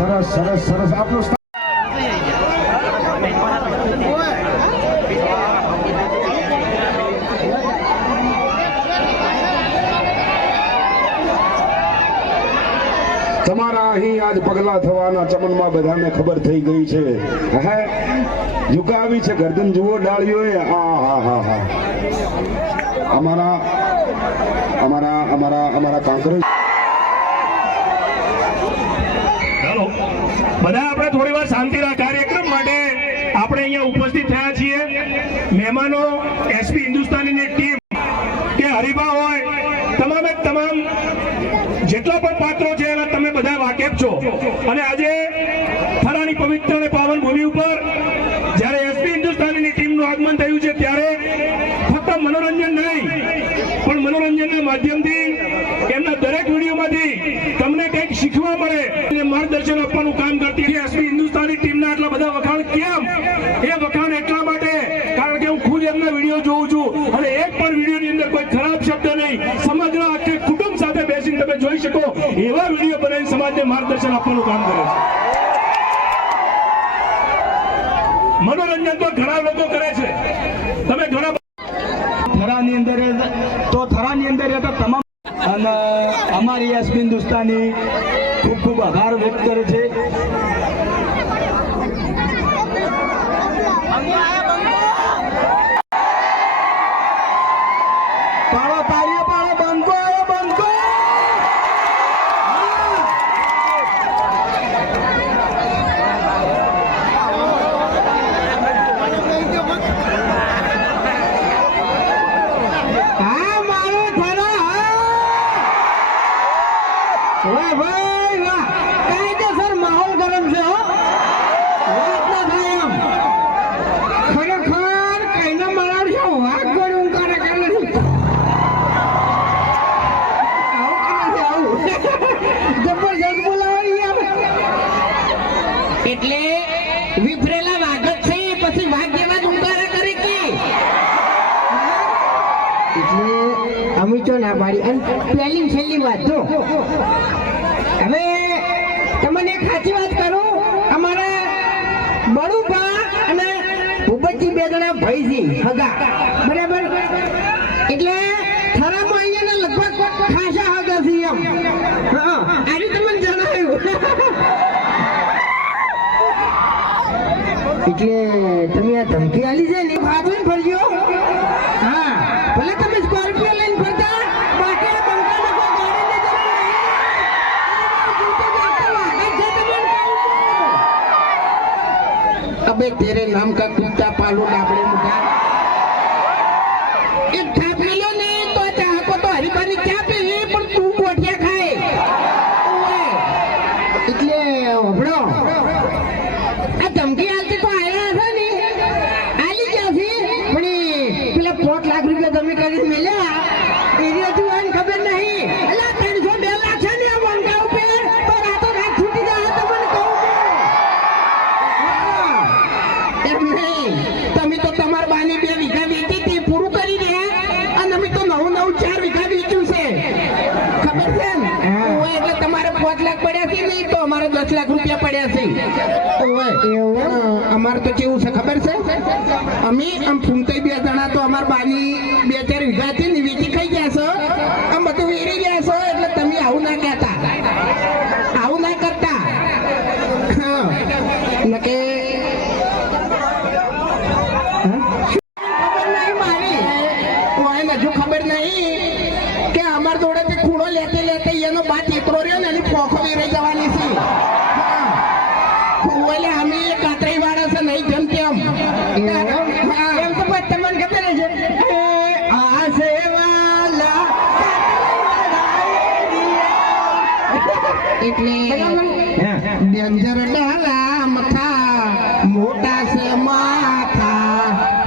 સરસ સરસ સરસ આપનો તમારા અહીં આજ પગલા થવાના ચમનમાં બધાને ખબર થઈ ગઈ છે હે ઝુકાવી છે ગરદન જુઓ ડાળીઓ હા હા હા હા અમારા અમારા અમારા અમારા કાંકરેજ બધા આપણે થોડી વાર શાંતિના કાર્યક્રમ માટે આપણે અહીંયા ઉપસ્થિત થયા છીએ મહેમાનો એસપી હિન્દુસ્તાનીની ટીમ કે હરિભા હોય તમામે તમામ જેટલા પણ પાત્રો છે એના તમે બધા વાકેફ છો અને આજે થરાની પવિત્ર અને પાવન ભૂમિ ઉપર જ્યારે એસપી હિન્દુસ્તાનીની ટીમનું આગમન થયું છે ત્યારે ફક્ત મનોરંજન નહીં પણ મનોરંજનના માધ્યમથી એમના દરેક વિડીયોમાંથી તમને કંઈક શીખવા મળે અને માર્ગદર્શન આપવાનું કામ કરતી એસપી હિન્દુસ્તાની ટીમના આટલા બધા વખાણ કેમ એ વખાણ એટલા માટે કારણ કે હું ખુદ એમના વિડીયો જોઉં છું અને એક પણ વિડીયોની અંદર કોઈ ખરાબ શબ્દ નહીં સમગ્ર આખે કુટુંબ સાથે બેસીને તમે જોઈ શકો એવા વિડીયો બનાવી સમાજને માર્ગદર્શન આપવાનું કામ કરે છે મનોરંજન તો ઘણા લોકો કરે છે તમે ઘણા થરાની અંદર રહેતા તમામ અને અમારી એસપી હિન્દુસ્તાની ખૂબ ખૂબ આભાર વ્યક્ત કરે છે એટલે વિફરેલા વાઘ છે પછી વાઘ જેવા ઉંકારા કરે કે એટલે અમે તો ના પાડી અને પહેલી છેલ્લી વાત જો હવે તમને એક સાચી વાત કરું અમારા બળુભા અને ભૂપતજી બે જણા ભાઈ છે હગા બરાબર એટલે થરામાં અહીંયા લગભગ ખાસા હગા છે એમ હા આજે તમને જણાવ્યું એટલે તમે આ ધમકી આલી છે ને ભાગીને ફરજો હા ભલે તમે સ્કોર્પિયો લઈને ફરતા બાકી આ બંકાને કોઈ ગાડીને જરૂર નહીં અબે તેરે નામ કા કુત્તા પાલો ડાબડે મુકા એક થાપી લો ને તો ચાહકો તો હરીબાની ચા પીએ પણ તું ગોઠિયા ખાય એટલે હબળો આ ધમકી આલતી તો આયા છે ને આલી ક્યાંથી પણ પેલા 5 લાખ રૂપિયા તમે કરીને મેલ્યા એને હજુ આને ખબર નહીં એટલે 302 લાખ છે ને આ બંકા ઉપર તો રાતો રાત છૂટી જાય તમને કહું એમ નહીં તમે તો તમાર બાની 2 વીઘા વેચી તે પૂરું કરી દે અને અમે તો 9 4 વીઘા વેચ્યું છે ખબર છે ને એટલે તમારે 5 લાખ પડ્યા છે નહીં તો અમારે 10 લાખ રૂપિયા પડ્યા છે અમારે તો કેવું છે ખબર છે અમે આમ ફૂમતાઈ 2 જણા તો અમાર બાની 2-4 વીઘા હતી ને વેચી ખાઈ ગયા છો આમ બધું વેરી ગયા છો એટલે તમે આવું ના કહેતા આવું ના કરતા હા કે ખબર નહીં મારી કોઈ હજુ ખબર નહીં કે અમાર જોડે ખૂણો લેતે લેતે એનો બાદ એકરો રહ્યો ને એની ફોખો વેરાઈ જવાની છે એટલે અમે કાતરાઈ વાળા છે નહીં જેમ તેમ એમ તો પછી તમને ખબર છે આ સેવાલા એટલે ડેન્જર ડાલા મથા મોટા છે માથા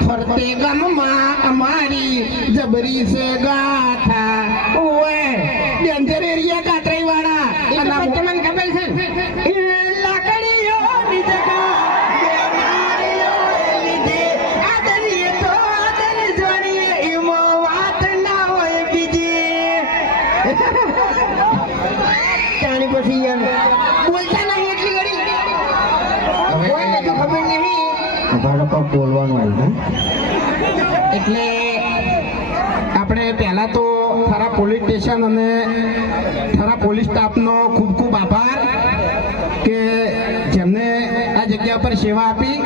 ફરતે ગામમાં અમારી જબરી છે ગાથા ઓએ ડેન્જર એરિયા કાતરાઈ વાળા એટલે તમને ખબર છે પછી બોલતા નહીં એટલી તો બોલવાનું આવ્યું એટલે આપણે પહેલા તો થરા પોલીસ સ્ટેશન અને થરા પોલીસ સ્ટાફનો ખૂબ ખૂબ આભાર કે જેમને આ જગ્યા પર સેવા આપી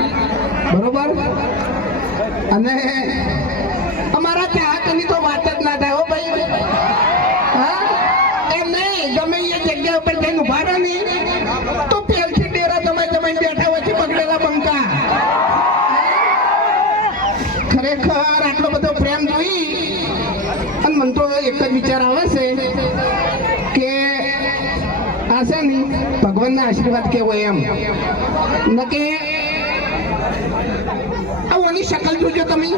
બરોબર અને અમારા ચાહકની તો વાત જ ના થાય હો ભાઈ હા એમ નહીં ગમે એ જગ્યા ઉપર જઈને ઉભા રહો ને તો પેલથી ડેરા જમાઈ બેઠા હોય છે પકડેલા બંકા ખરેખર આટલો બધો પ્રેમ જોઈ અને મને તો એક જ વિચાર આવે છે કે આ છે ને ભગવાનના આશીર્વાદ કેવો એમ ન કે ઓની શકલ જોજો તમે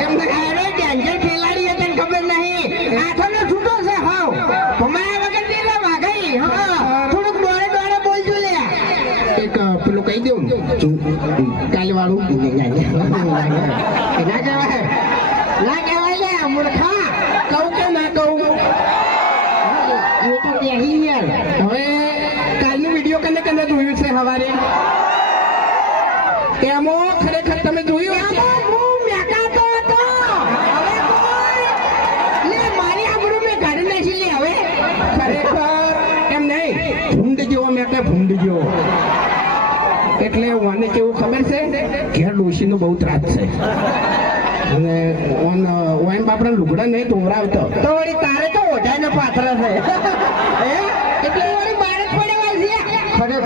એમને અરે ડેન્જર ખેલાડી છે તને ખબર નહીં આંખોનો છૂટો છે હાવ ભમાયા વગર દીલા વાગઈ હા થોડુંક ડોળે ડોળે બોલજો લે એક પેલું કહી દઉં કાલે વાળું ના કહેવાય લે મૂર્ખા કહું કે ના કહું હવે કાલનું વિડીયો કને જોયું છે સવારે એમાં ખરેખર તમે જોયું હશે હું મેકાતો હતો હવે કોઈ લે મારી આબરૂ મે કાઢી નાખી લે હવે ખરેખર એમ નહીં ભૂંડ જેવો મેકે ભૂંડ જેવો એટલે વાને કેવું ખબર છે ઘેર ડોશીનો બહુ ત્રાસ છે અને ઓન બાપડા લુગડા નહીં ધોવરાવતો તો વળી તારે તો ઓઢાઈને પાથરા છે એટલે વળી બાળક પડેવા છે ખરેખર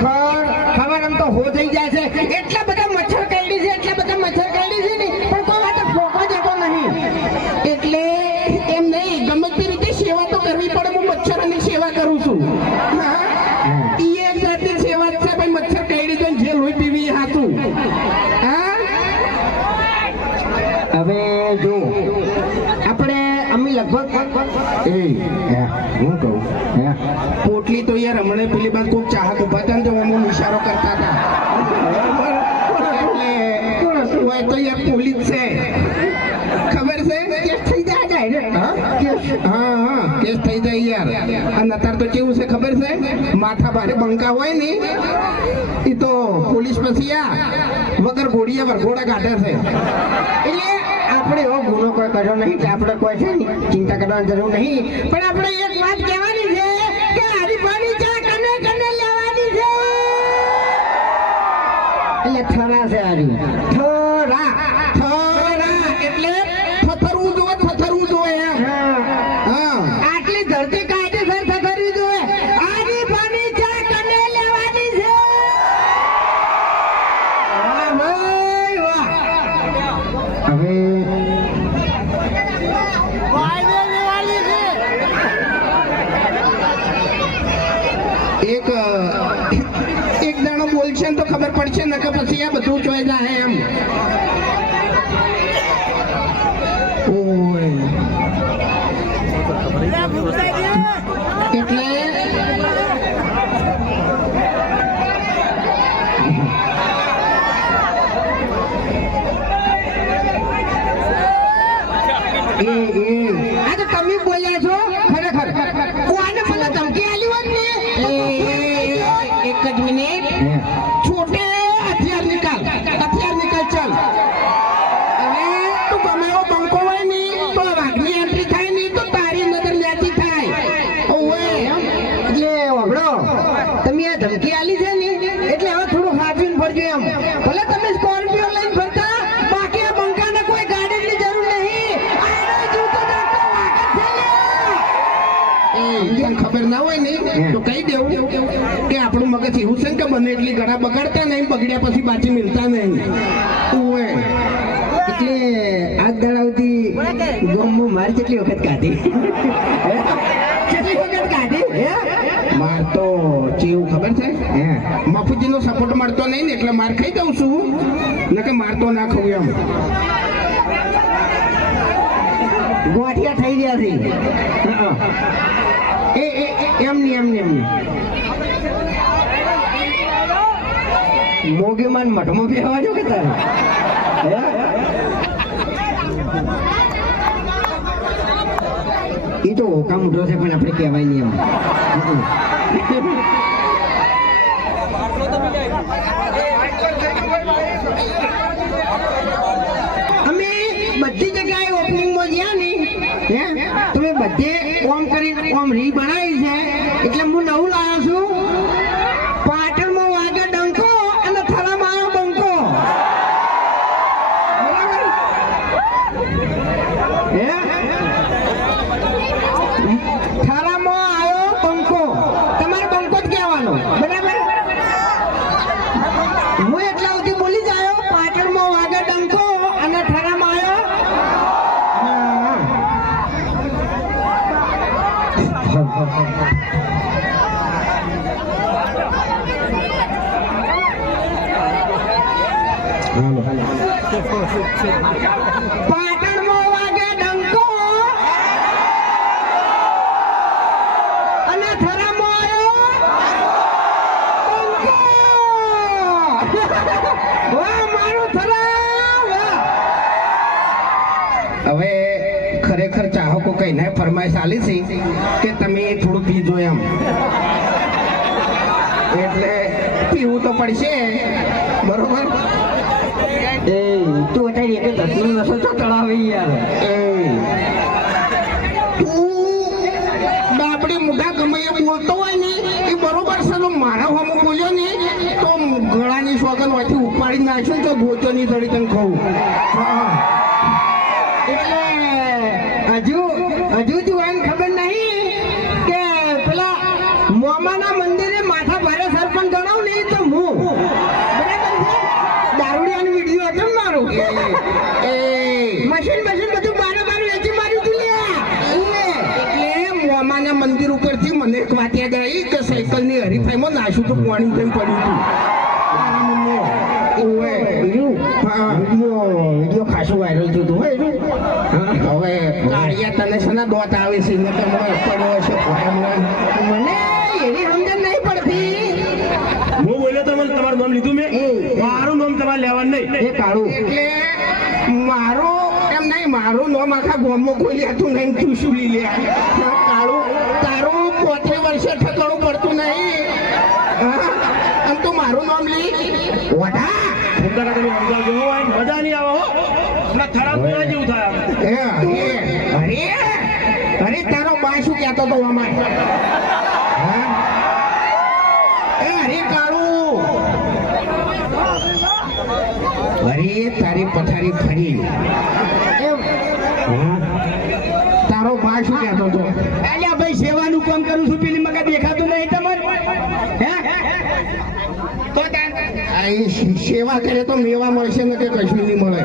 ખબર આમ તો હો થઈ જાય છે એટલા બધા મચ્છર કરડી છે ને પણ કોઈ વાત ફોકો જતો નહીં એટલે એમ નહીં ગમે તે રીતે સેવા તો કરવી પડે હું મચ્છરોની સેવા કરું છું એ એક જાતની સેવા છે ભાઈ મચ્છર કરડી તો જે લોહી પીવી હાથું હા હવે જો આપણે અમે લગભગ હું કહું પોટલી તો યાર હમણાં પેલી બાદ ખૂબ ચાહક ઉભા હતા ને તો અમુક ઇશારો કરતા હતા એટલે તો યાર પોલીસ છે ખબર છે કેસ થઈ જાય હા કેસ થઈ જાય યાર અને અત્યારે તો કેવું છે ખબર છે માથા ભારે બંકા હોય ને એ તો પોલીસ પછી વગર ઘોડિયા વરઘોડા કાઢે છે એટલે આપણે એવો ગુનો કોઈ કર્યો નહીં કે આપણે કોઈ છે ચિંતા કરવાની જરૂર નહીં પણ આપણે એક વાત કહેવાની છે કે હરીફાની ચા કને લેવાની છે એટલે થરા છે હારી થરા એટલે થથરવું જોવે એમ હા આટલી ધરતી કાયદેસર થથરવી જોવે હરીફાની ચા કને લેવાની છે વાહ ભાઈ વાહ હવે એક દાણો બોલશે ને તો ખબર પડશે ને કે પછી આ બધું જોઈ જાય એમ એટલે આ તો તમે બોલ્યા છો ખરેખર કોને ભલે ધમકી આલી હોત ને એક જ મિનિટ છોટે હથિયાર નિકાલ ચાલ હવે તું ગમે એવો બંકો હોય ને તો વાઘની એન્ટ્રી થાય ને તો તારી નજર લેતી થાય ઓએ એટલે ઓગળો તમે આ ધમકી આલી છે ને એટલે હવે થોડું હાચવીને ફરજો એમ ભલે તમે સ્કોર્પિયો લઈને ફરતા બાકી આ બંકાને કોઈ ગાડીની જરૂર નહીં ખબર ના હોય ને તો કહી દેવું કે આપણું મગજ એવું છે કે બને એટલી ઘણા બગાડતા નહીં બગડ્યા પછી બાજી મિલતા નહીં એટલે આજ દાડાવથી ગામમાં માર કેટલી વખત કાઢી માર તો ચેવું ખબર છે મફુજીનો સપોર્ટ મળતો નહીં ને એટલે માર ખાઈ દઉં છું ને કે મારતો ના ખાવું એમ ગોઠિયા થઈ ગયા છે એમની મોગીમાન મઠમાં બેહવા જો કે તારે એ તો કામ ઉઠો છે પણ આપણે કહેવાય નહીં એમ બધી જગ્યાએ ઓપનિંગમાં ગયા ને હે તમે બધે ઓમ કરી ઓમ રીલ બનાવી છે એટલે હું નવું લાવ્યો છું પાટણમાં વાગે ડંકો અને થરામાં આવ્યો બંકો બરાબર? હે થરામાં આવ્યો બંકો તમારે બંકો જ કહેવાનો બરાબર હું એટલા સુધી બોલી જાયો પાટણમાં વાગે ડંકો અને થરામાં આવ્યો પાટણમાં વાગે ડંકો અને થરામાં આવ્યો બંકો. વાહ મારું થરા વાહ. હવે ખરેખર ચાહકો કહીને ફરમાઈશ આલી છે કે તમે થોડું પીજો એમ એટલે પીવું તો પડશે બરોબર એ તું અત્યારે એક દસની નસલ તો ચડાવે યાર એ તું બાપડી મોઢા ગમે એ બોલતો હોય ને એ બરોબર છે તો મારા હોમ બોલ્યો ને તો ગળાની સોગન હોયથી ઉપાડી નાખ્યો તો ગોચોની ધડી તને કહું એટલે હજુ જોવાની ખબર નહીં કે પેલા મોમાના મંદિરે માથા ભારે સરપંચ ગણાવ ને તો હું બરાબર છે દારૂડિયાનો વિડીયો હતો ને મારો એ મશીન બધું બારે વેચી માર્યું તું એટલે મોમાના મંદિર ઉપરથી મને એક વાત યાદ આવી કે સાયકલની હરીફાઈમાં નાશું તો પાણી થઈને પડ્યું હતું વિડીયો ખાસું વાયરલ થયું હતું હવે કાળિયા તને છે ને દોત આવે છે ને તમને પડ્યો છે મને એની સમજણ નહીં પડતી હું બોલ્યો તો મને તમારું નામ લીધું મેં મારું નામ તમારે લેવાનું નહીં એ કાળું એટલે મારું એમ નહીં મારું નામ આખા ગામમાં કોઈ લેતું નહીં તું શું લઈ લે કાળું તારું 35 વર્ષે ઠકાણું પડતું નહીં અને તું મારું નામ લઈ વડા તમે સમજાવજો હોય મજા નહીં આવે હો ના ખરાબ બોલા જેવું થાય અરે તારો બા શું કહેતો હતો આમાં અરે કાળું અરે તારી પથારી ફરી તારો બા શું કહેતો હતો અલ્યા ભાઈ સેવાનું કામ કરું છું પેલી મગા દેખાતું નહીં તમારે હે તો સેવા કરે તો મેવા મળશે ને કે કશું નહીં મળે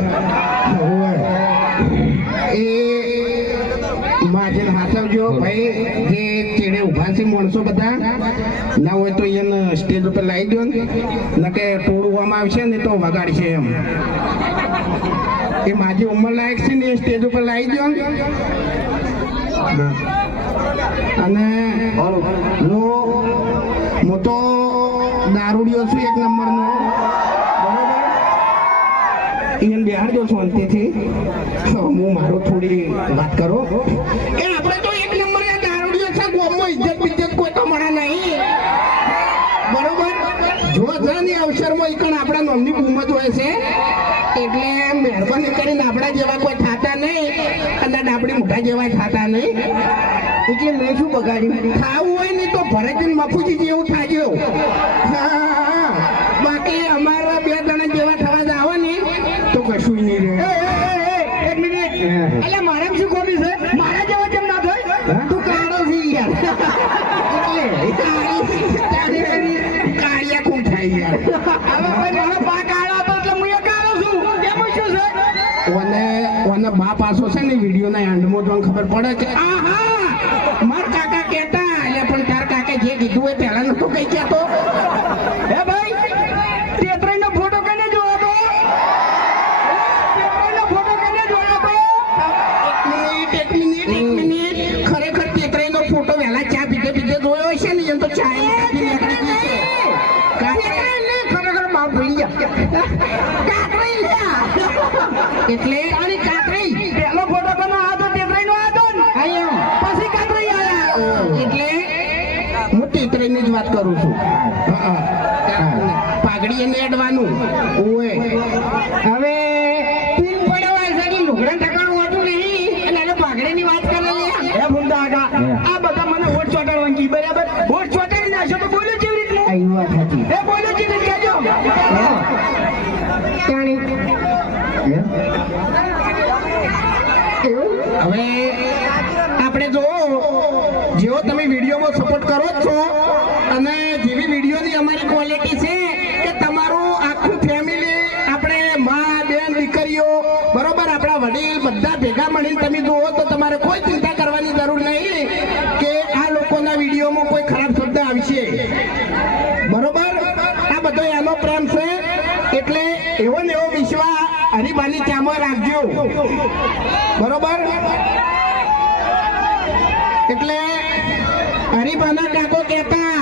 એ માજન હાથવજો ભાઈ જે ચેડે ઉભા છે માણસો બધા ના હોય તો એને સ્ટેજ ઉપર લાવી દો ને કે ટોળવામાં આવશે ને તો વગાડશે એમ એ માજી ઉંમર લાયક છે ને એ સ્ટેજ ઉપર લાવી દો અને હું તો દારૂડિયો છું 1 નંબરનો બરોબર એને બેહાડજો શાંતિથી હું મારું થોડી વાત કરો એ આપણે તો 1 નંબરના દારૂડિયો છે ગામમાં ઇજ્જત કોઈ તો મળે નહીં બરોબર જો જવાની અવસરમાં એકણ આપણા નામની બૂમત હોય છે એટલે મહેરબાની કરીને આપણા જેવા કોઈ થાતા નહીં અને આપણી મોઢા જેવા થાતા નહીં એટલે મેં શું બગાડ્યું ખાવું હોય ને તો ભરતજી મફુજી જેવું થાજો બાકી અમારા 2 જણા જેવા થવા જ આવે ને તો કશું નહીં રહે એક મિનિટ એટલે મારા શું ખોટી છે મારા જેવા કેમ ના થાય તું કાળો છે યાર કાળિયા કોણ થાય યાર હવે મારો બા કાળો હતો એટલે હું એ કાળો છું એમાં શું છે ઓને બા પાસો છે ને વિડીયોના એન્ડમાં તો ખબર પડે કે આહા માર કાકા કહેતા એટલે પણ તાર કાકે જે કીધું એ પહેલા નતો કઈ કહેતો હે ભાઈ તેત્રઈનો ફોટો કને જોયો તો તેત્રઈનો ફોટો કને જોયો તો એક મિનિટ ખરેખર તેત્રઈનો ફોટો વહેલા ચા પીતે જોયો હશે ને એમ તો ચા ખરેખર માફ ભૂલી ગયા કાકરી એટલે અને કાકરી પહેલો ફોટો કનો હતો તેત્રઈનો હતો ને પછી કાકરી આયા એટલે હું તેત્રઈની જ વાત કરું છું પાઘડી એને અડવાનું ઓય હવે પિન પડવા સાડી લુગડા ઠકાણું હોતું નહીં અને એને પાઘડીની વાત કરે લે. એ ભૂંડા આગા આ બધા મને વોટ ચોટાડવાનું કી બરાબર વોટ ચોટાડી નાખશો તો બોલો કેવી રીતનું આ યુવા હતી એ બોલો કેવી રીતે કહેજો જાણી હવે આપણે જો જેવો તમે વિડીયોમાં સપોર્ટ કરો જ છો અને જેવી વિડીયોની અમારી ક્વોલિટી છે કે તમારું આખું ફેમિલી આપણે મા બેન દીકરીઓ બરોબર આપણા વડીલ બધા ભેગા મળીને તમે જુઓ તો તમારે કોઈ ચિંતા કરવાની જરૂર નહીં કે આ લોકોના વિડીયોમાં કોઈ ખરાબ શબ્દ આવશે બરોબર આ બધો એનો પ્રેમ છે એટલે એવો ને એવો વિશ્વાસ હરિભાની ચામો રાખજો બરોબર એટલે હરિભાના કાકો કહેતા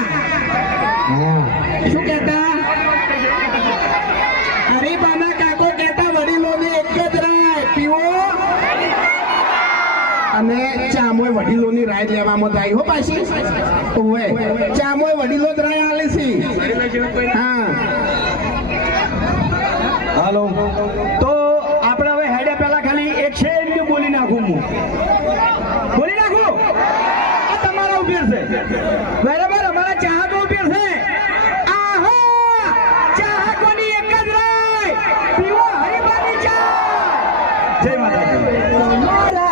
શું કહેતા હરિભાના કાકો કહેતા વડીલોને એક જ રાય પીવો અને ચામોય વડીલોની રાય લેવામાં થાય હો પાછી ઓય ચામોય વડીલો જ રાય આલે છે હા હાલો તો આપણે હવે હેડે પહેલા ખાલી એક છે એમ કે બોલી નાખું હું બોલી નાખું આ તમારા ઉભેર છે બરાબર અમારા ચાહકો ઉભેર છે આહા ચાહકોની એક જ રાય પીવો હરિભાની ચા જય માતાજી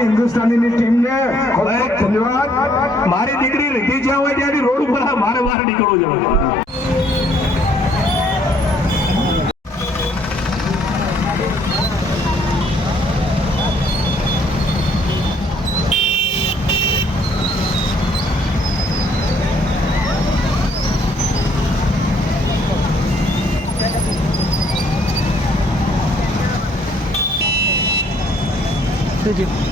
હિન્દુસ્તાનીની ટીમને ખૂબ ખૂબ ધન્યવાદ. મારી દીકરી રીતિ જ્યાં હોય ત્યાંથી રોડ ઉપર મારે બહાર નીકળવું છે. જી